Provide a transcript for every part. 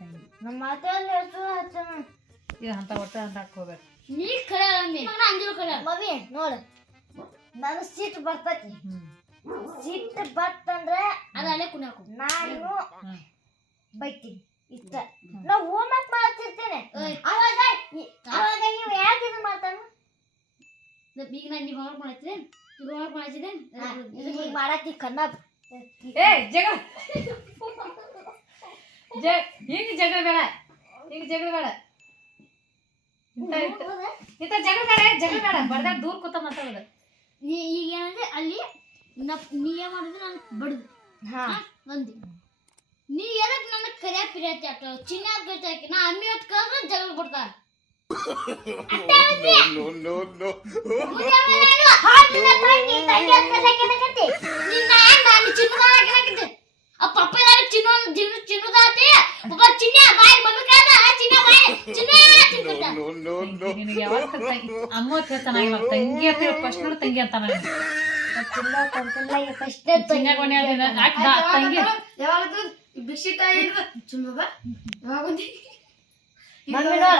ತಂಗಿ ನಮ್ಮ ಮಾತಲ್ಲಿ ಹೆಸರು ಹಚ್ಚಣ ಇದು ಅಂತ ಒಟ್ಟ ಅಂತ ಹಾಕೋಬೇಕು ನೀ ಕರೆ ಮಮ್ಮಿ ನಾನು ಅಂಜಲು ಕರೆ ಮಮ್ಮಿ ನೋಡು. ನಾನು ಸೀಟ್ ಬರ್ತೈತಿ. ಸಿಟ್ ಸಿಟ್ಟು ಬರ್ತಂದ್ರೆ ಅದು ಅಲ್ಲೇ ಕುಣ್ಯಾಕು ನಾನು ಬೈತೀನಿ. ಇಷ್ಟ. ನಾ ಹೋಮ್ವರ್ಕ್ ಮಾಡ್ತಿರ್ತೇನೆ. ಅವಾಗ ಅವಾಗ ನೀವು ಯಾಕೆ ಇದು ಮಾಡ್ತಾನ? ಈಗ ನಾನು ನೀವು ಹೋಮ್ವರ್ಕ್ ಮಾಡ್ತೀನಿ. ನೀವು ಹೋಮ್ವರ್ಕ್ ಮಾಡಿಸಿದೆ ಈಗ ಮಾಡತ್ತಿ ಕನ್ನ ಏ ಜಗಳ ಜ ಈಗ ಜಗಳ ಬೇಡ ಈಗ ಜಗಳ ಬೇಡ ಇಂಥ ಇಂಥ- ಜಗಳ ಬೇಡ ಜಗಳ ಬೇಡ ಬರ್ದಾಗ ದೂರ ಕೂತ ಮಾತಾಡೋದು. ನೀ ಈಗ ಏನಂದ್ರೆ ಅಲ್ಲಿ ನ- ನೀ ಏನ್ ಮಾಡಿದ್ರೆ ನಾನು ಬಡ್ದು. ಹಾ. ಬಂದಿ ನೀ ಏನಕ್ಕೆ ನನ್ನ ಕರಿಯ ಪಿರಿಯತಿ ಆಟ ಚಿನ್ನ ಕರಿತಾಕಿ ನಾ ಅಮ್ಮಿ ಹೊತ್ತು ಜಗಳ ಬಿಡ್ತಾರ no, ಚಿನ್ನ ಚಿನ್ನ ಚಿನ್ನದಾತಿ ಪಪ್ಪ ಚಿನ್ನ ಬಾಯಿ ಮಮ್ಮಿ ಕಾದ ಚಿನ್ನ ಬಾಯಿ ಚಿನ್ನ ಚಿನ್ನ No, no, no. ನಿನಗೆ ಯಾವಾಗ ಅಮ್ಮ ಹೇಳ್ತಾನ ತಂಗಿ ಅಂತ ಹೇಳಿ ಫಸ್ಟ್ ನೋಡಿ ತಂಗಿ ಅಂತಾನ ತಂಗಿ. ಮಮ್ಮಿ ನೋಡ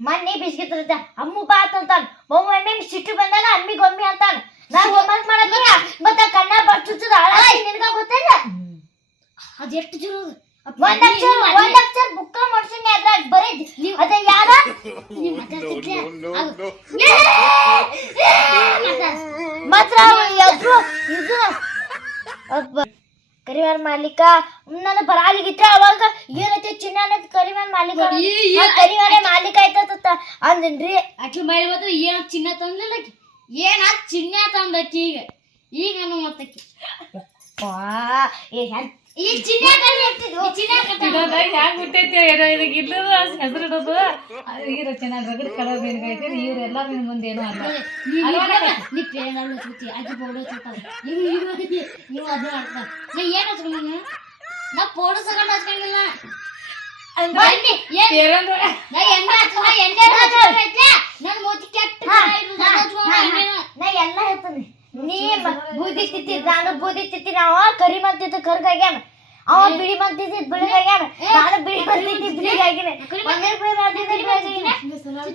ಮೊನ್ನೆ ಇರುತ್ತೆ ಅಮ್ಮ ಬಾತ್ ಅಂತಾನ ಒಮ್ಮೆ ಸಿಟ್ಟು ಬಂದಾಗ ಅಮ್ಮಿ ಗೊಮ್ಮಿ ಅಂತಾನ ನಾನ್ ಮಾಡಲ್ಲ ಮತ್ತ ಕಣ್ಣ ಬರ್ತಿರ್ತದ. ನಿನಗ ಗೊತ್ತಿಲ್ಲ ಹ್ಮ್. ಅದು ಎಷ್ಟು ಜೀರೋ ಒಂದ್ ಅಕ್ಷರ ಒಂದ್ ಅಕ್ಷರ ಬುಕ್ಕ ಅದ್ರಾಗ ಬರೀ ಅದ ಯಾರ ನೀವು no. ಮಾತ್ರ ಎಲ್ರು ಇದು ಕರಿವಾರ ಮಾಲೀಕ ನನ್ನ ಬರಾಲಿಗಿತ್ತ ಅವಾಗ ಏನೈತಿ ಚಿನ್ನ ಅನ್ನೋದು ಕರಿವಾರ ಮಾಲೀಕ ಕರಿವಾರ ಮಾಲೀಕ ಆಯ್ತತ್ತ ಅಂದಿನ್ರಿ. ಆಕಿ ಮಾಡಿ ಬಂದ್ರೆ ಏನ ಚಿನ್ನ ತಂದಿಲ್ಲ ಏನ ಚಿನ್ನ ತಂದಕ್ಕಿ ಈಗ? ಈಗ ನಾನು ಮತ್ತಕ್ಕಿ. ಪಾ ಏ ಹೆಂಗ್ ಈ ರಗಡ್ ಬೇರೆ ನಿನ್ ಮುಂದೆ ಏನೋ ಅಲ್ಲ. ನೀ ಪೇನ್ ಅಲ್ಲಿ ಹಚ್ಕೊತಿ ನಾನು ಪೌಡರ್ ಹಚ್ಕೊತಾಳ ನೀವು ನೀವು ನೀವು ಅದು ಮಾಡ್ತಾ ನಾ ಏನ್ ಹಚ್ಕೊಂಡ ನಾ ಪೌಡರ್ ಸಗಂಡ್ ಹಚ್ಕೊಂಡಿಲ್ಲ. ಬನ್ನಿ ಏನ್ ಬೇರೆಂದ್ರೆ ನಾ ಎಣ್ಣೆ ಹಚ್ಕೊಂಡ? ಎಣ್ಣೆ ಹಚ್ಕೊಂಡೈತೆ ನನ್ ಮೂತಿ ಕೆಟ್ಟ ಹಾ, ಇದು ಹಾ, ಹಚ್ಕೊಂಡ ಹಾ, ಎಣ್ಣೆನ. ನಾ ಎಲ್ಲ ಹೇಳ್ತಾನೆ ನೀ ಮ- ಬೂದಿ ತಿತ್ತಿ ನಾನು ಬೂದಿ ತಿತ್ತೀನಿ ಅವ ಕರಿ ಮತ್ತಿದ್ದು ಕರ್ಗಾಗ್ಯಾನ ಅವ ಬಿಳಿ ಮತ್ತಿದ್ದು ಬಿಳಿಗಾಗ್ಯಾನ ನಾನು ಬಿಳಿ ಮತ್ತಿದ್ದು ಬಿಳಿಗಾಗಿನ ಒಂದೇ ಬಿಳಿ ಮತ್ತಿದ್ದು ಬಿಳಿಗಾಗಿನ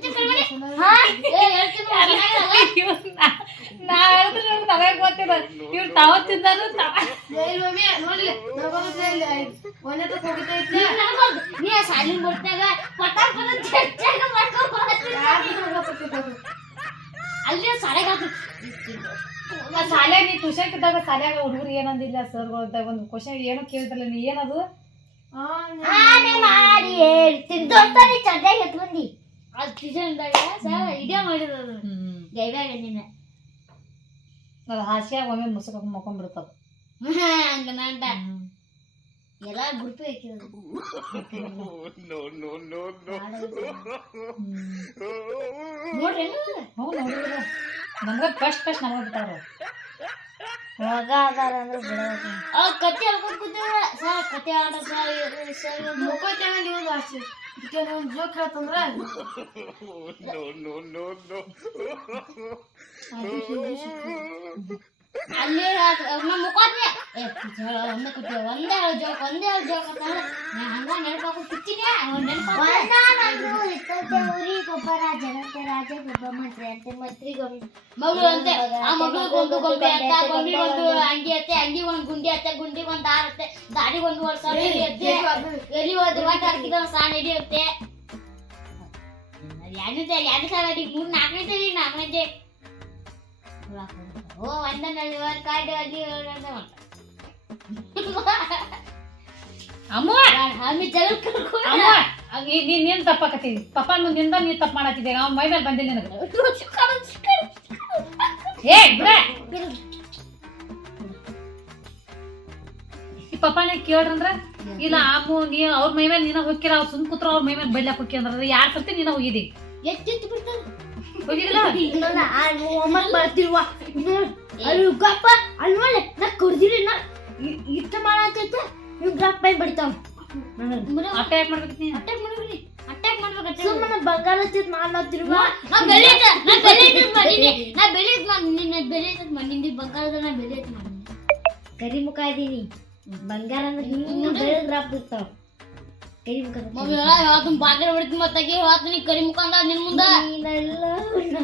ಚಿತ್ರ ಕರ್ಮನೆ. ಹಾ. ಏ, ಹೇಳ್ತೀನಿ ನೋಡು, ಚೆನ್ನಾಗಿರಲ್ಲ? ಇವ್ರ್ ನಾ- ನಾ ಹೇಳಿದ್ರೆ ಇವ್ರ್ ನನಗೆ ಗೊತ್ತಿಲ್ಲ ಇವ್ರು ತಾವ ತಿಂದಾರು ತಾವ ನೀವ್ ನಡ್ಕೊಂಡ್ ನೀ ಆ ಸಾಲಿನ್ ಬಿಟ್ಟಾಗ ಪಟಾಕ್ ಪಟಾಕ್ ಚಚ್ಚಾಗ ಮಾಡ್ಕೊಂಡ್ ಬರ್ತೀನಿ. ಅಲ್ಲಿ ಸಾಲೆಗ್ ಹಾಕ್ತೀನಿ. ಶಾಲ್ಯಾಗ ನೀ ಟ್ಯೂಷನ್ ಇದ್ದಾಗ ಶಾಲ್ಯಾಗ ಹುಡುಗರು ಏನಂದಿಲ್ಲ ಸರ್ಗಳು ಇದ್ದಾಗ ಒಂದು ಕ್ವಶನ್ ಏನೋ ಕೇಳಿದ್ರಲ್ಲ ನೀ ಏನದು? ಆನೆ ಮಾಡಿ ಹೇಳ್ತೀನಿ ದೊಡ್ಡನಿ ಚಡ್ಡಾಗಿ ಎತ್ಕೊಂಡಿ. ಅದ್ ಕಿಚನ್ ಇದ್ದಾಗ ಸರ್ ಇದೇ ಮಾಡಿರೋದು. ಗೈಬ್ಯಾಗ ನಿನ್ನ. ಅದು ಹಾಸ್ಯಾಗ ಒಮ್ಮೆ ಮುಸುಕ ಮಕ್ಕೊಂಡ್ಬಿಡ್ತದ ಹಂಗ ನಂಟ ಎಲ್ಲ. ನೋಡ್ರಿ ಹ್ಞೂ ನೋಡಿದ್ರ ನಮ್ಗ ಫಸ್ಟ್ ಫಸ್ಟ್ ನಮಗ್ ಬಿಟ್ಟಾರ. ಮಗ ಅದಾರ ಅಂದ್ರೆ ಬಿಡೋದು. ಆ ಕತೆ ಹೇಳ್ಕೊಂಡ್ ಕೂತಿದ್ರ ಸರ್ ಕತೆ ಆಡ sir sir No, no, no, no. ಅಲ್ಲಿ ನಮ್ಮ ಮುಖಾತ್ನೆ ಏ ಒಂದೇ ಕತೆ ಒಂದೇ ಹೇಳು ಜೋಕ್ ಒಂದೇ ಹೇಳು ಜೋಕ್ ಅಂತ ಹೇಳಿ ನಾ ಹಂಗ ನೆನಪಾಕು ಕೂತೀನಿ ನೆನಪಾಕ ಒಂದಾನಂದ್ರು ಇತ್ತಂತೆ ಊರಿಗೊಬ್ಬ ರಾಜನಂತೆ ರಾಜ ಒಬ್ಬ ಮಂತ್ರಿ ಅಂತೆ ಮಂತ್ರಿಗೊಬ್ಬ ಮಗಳು ಅಂತೆ ಆ ಮಗಳಿಗೆ ಒಂದು ಗೊಂಬೆ ಅತ್ತ ಗೊಂಬೆಗೆ ಒಂದು ಅಂಗಿ ಅತ್ತೆ ಅಂಗಿ ಒಂದು ಗುಂಡಿ ಅತ್ತೆ ಗುಂಡಿಗೆ ಒಂದು ದಾರ ಅತ್ತೆ ದಾಡಿಗೆ ಒಂದು ವರ್ಷ ಎಲ್ಲಿ ಅತ್ತೆ ಎಲ್ಲಿ ಹೋದ್ರೆ ಒಟ್ಟು ಅರ್ಕಿದ ಒಂದು ಸಾಣ ಹಿಡಿಯುತ್ತೆ ಎರಡನೇ ಎರಡನೇ ಸಾಲ ಅಡಿ ಮೂರು ನಾಲ್ಕನೇ ಸಲ ನಾಲ್ಕನೇ ಓ ಒಂದನಲ್ಲಿ ಒಂದು ಅಲ್ಲಿ ಅಮ್ಮ! ಅಮ್ಮ! ನೀ- ನೀನ್ ನೀನ್ ತಪ್ಪಾಕತ್ತಿ ಪಪ್ಪ ಮುಂದಿಂದ ನೀ ತಪ್ಪ ಮಾಡತ್ತಿದ್ದೆ ಅವ್ ಮೈ ಮೇಲೆ ಬಂದಿಲ್ಲ ನಿನಗೆ. ಏ ಬಿಡ ಈ ಪಪ್ಪನೇ ಕೇಳ್ರಂದ್ರ? ಇಲ್ಲ ಅಮ್ಮು ನೀ ಅವ್ರ ಮೈ ಮೇಲೆ ನೀನ ಹೋಗ್ಕಿರ ಅವ್ರ ಸುಮ್ ಕೂತ್ರ ಅವ್ರ ಮೈ ಮೇಲೆ ಬೈಲಾಕ್ ಹೋಗಿ ಅಂದ್ರ ಯಾರ್ ಸರ್ತಿ ನೀನ ಹೋಗಿದಿ? ಹೋಗಿದಿಲ್ಲ? ಹೋಮ್ವರ್ಕ್ ಮಾಡ್ತಿರುವ ಅಲ್ಲಿ ಗಪ್ಪ ಅಲ್ಲಿ ನೋಡಿ ನಾ ಕುಡ್ದಿರಿ ನಾ ಇಷ್ಟ ಮಾಡತ್ತೈತೆ ನೀವು ಗಪ್ಪ ಬಿಡ್ತಾವ. ಅಟ್ಟ ಯಾಕೆ ಮಾಡ್ಬೇಕಿತ್ತು. ನೀ ಅಟ್ಯಾಕ್ ಮಾಡ್ಬೇಡಿ ಅಟ್ಯಾಕ್ ಮಾಡ್ಬೇಕು ಸುಮ್ಮನೆ ಬಂಗಾರ ಚಿತ್ ಮಾಡ್ಲತ್ತಿರುವ ನಾ ಬೆಲೆ ನಾ ಬೆಲೆ ನಾ ಬೆಲೆ ನಿನ್ನ ಬೆಲೆ ಮಾಡೀನಿ. ಬಂಗಾರದ ನಾ ಬೆಲೆ ಕರಿ ಮುಖ ಇದೀನಿ. ಬಂಗಾರ ಅಂದ್ರೆ ಹಿಂಗ ಬೆಳೆದ್ ರಾಪ್ ಇರ್ತಾವ ಕರಿ ಮುಖ ಮಮ್ಮಿ ಹೇಳ್ತೀನಿ ಬಾಗಿಲು ಹೊಡಿತೀನಿ ಕರಿ ಮುಖ ಅಂದ ನಿನ್ ಮುಂದ.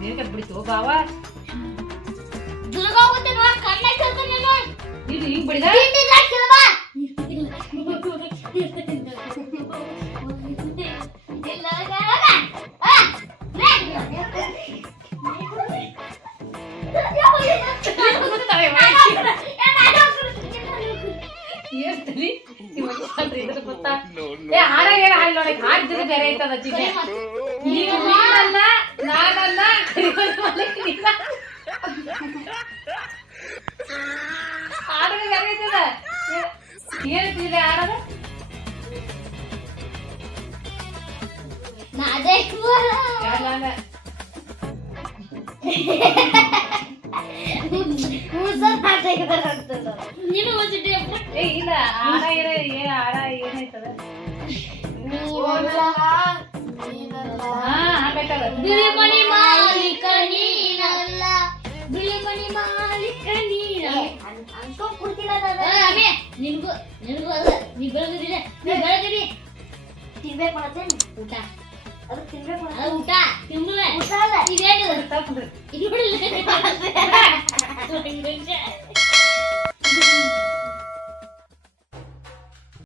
ನೀರ್ ಕಟ್ ಬಿಡ್ತು. ಬಾವ ದುರ್ಗ ಹೋಗುತ್ತೆ ನೋಡ ಕಣ್ಣಾಗ ಕೇಳ್ತಾನೆ ನೀನು ಇದು ಹಿಂಗ್ ಬಿಡಿದ? ತಿಂಡಿ ಜಾಸ್ತಿ ಬಾ ಬೇರೆ ಐತದ ನೀನಲ್ಲ ನಾನಲ್ಲ. ಹಾಡು ಬೇರೆ ಐತದ ಹೇಳ್ತಿದ್ರೆ ಹಾಡದ? ನಾದೇ ಯಾವ್ದು ಅಲ್ಲ. ಮುಳ್ಸರ್ ಹಾಕ್ತಾಯಿದಾರೆ ಇಲ್ಲ ಹಾಡ ಏನ ಏ ಹಾಡ ಏನೈತದ ಹಾ ಹಾಕೈತದ ಬಿಳಿ ಮಣಿ ಮಾಲೀಕ ನೀನಲ್ಲ ಬಿಳಿ ಮಣಿ ಮಾಲೀಕ ನೀನಲ್ಲ ಕೂತಿಲ್ಲ ನಿನ್ಗೂ ನಿನ್ಗೂ ನೀ ಬೆಳೆದಿರಿ ನೀ ಬೆಳೆದಿರಿ ತಿನ್ಬೇಕು ಮಾಡ್ತೇನೆ ಊಟ. ಅದು ತಿನ್ಬೇಕು. ಅದು ಊಟ. ತಿಂಬುವೆ ಊಟ ಅಲ್ಲ. ತಪ್ಪು. ಇದು ಬಿಡಲ್ಲ.